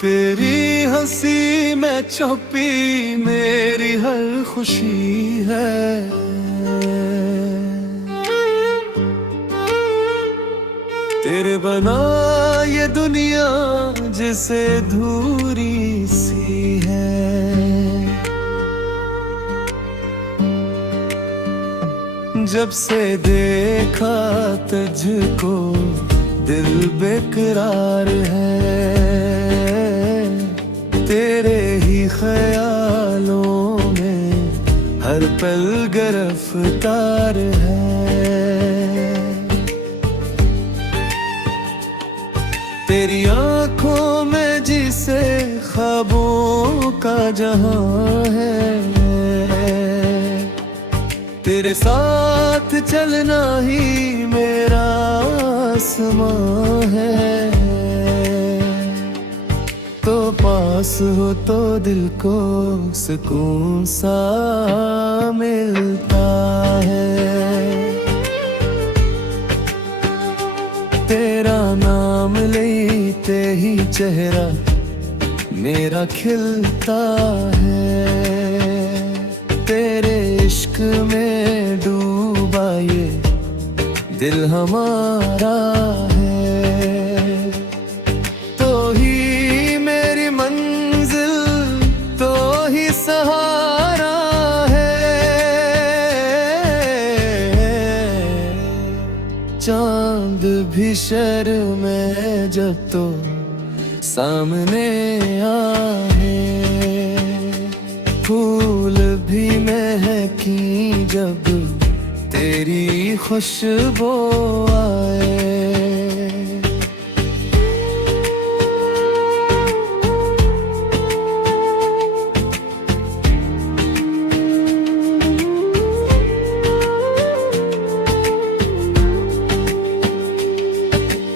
तेरी हंसी में छुपी मेरी हर खुशी है। तेरे बना ये दुनिया जिसे धूरी सी है। जब से देखा तुझको दिल बेकरार है। तेरे ही ख्यालों में हर पल गिरफ्तार है। तेरी आंखों में जिसे ख्वाबों का जहां है। तेरे साथ चलना ही मेरा आसमां है। तो पास हो तो दिल को सुकून सा मिलता है। तेरा नाम लेते ही चेहरा मेरा खिलता है। तेरे इश्क में डूबा ये दिल हमारा है। तो ही मेरी मंजिल, तो ही सहारा है। चांद भी शर्मे जब तो सामने आए। फूल भी महकी जब तेरी खुशबू आए।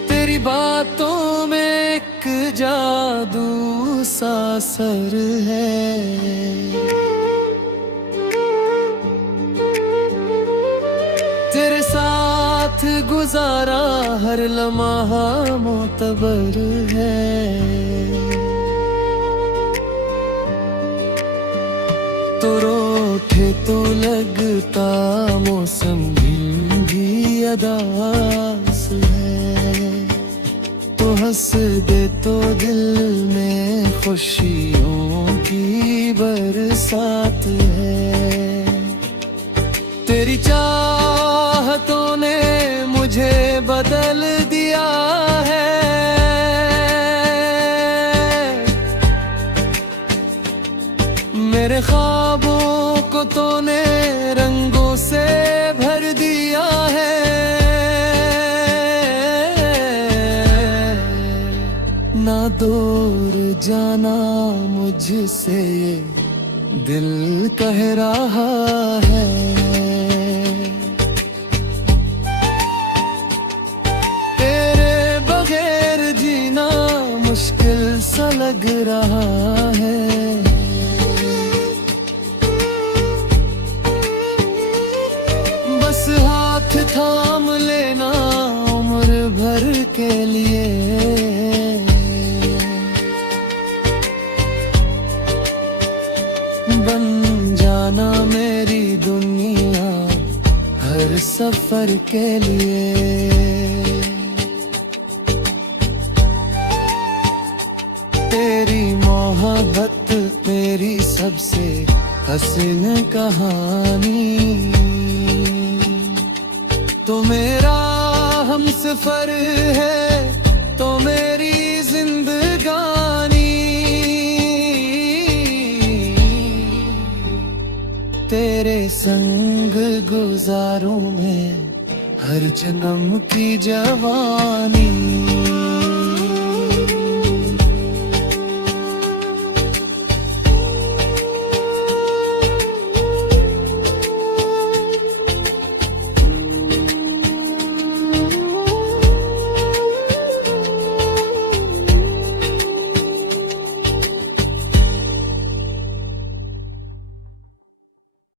तेरी बातों में एक जादू सा असर है। तेरे साथ गुजारा हर लम्हा मोतबर है। तो रोके तो लगता मौसम भी अदास है। तो हंस दे तो दिल में खुशियों की बरसात है। तेरी चाहतों ने मुझे बदल दिया है। मेरे ख्वाबों को तूने रंगों से भर दिया है। ना दूर जाना मुझसे ये दिल कह रहा है। तेरे बगैर जीना मुश्किल सा लग रहा है। बस हाथ थाम लेना उम्र भर के लिए। बन जाना मेरी दुनिया हर सफर के लिए। तेरी मोहब्बत मेरी सबसे हसीन कहानी। तो मेरा हमसफर है, तो मेरी जिंदगानी। तेरे संग गुजारूं मैं हर जन्म की जवानी।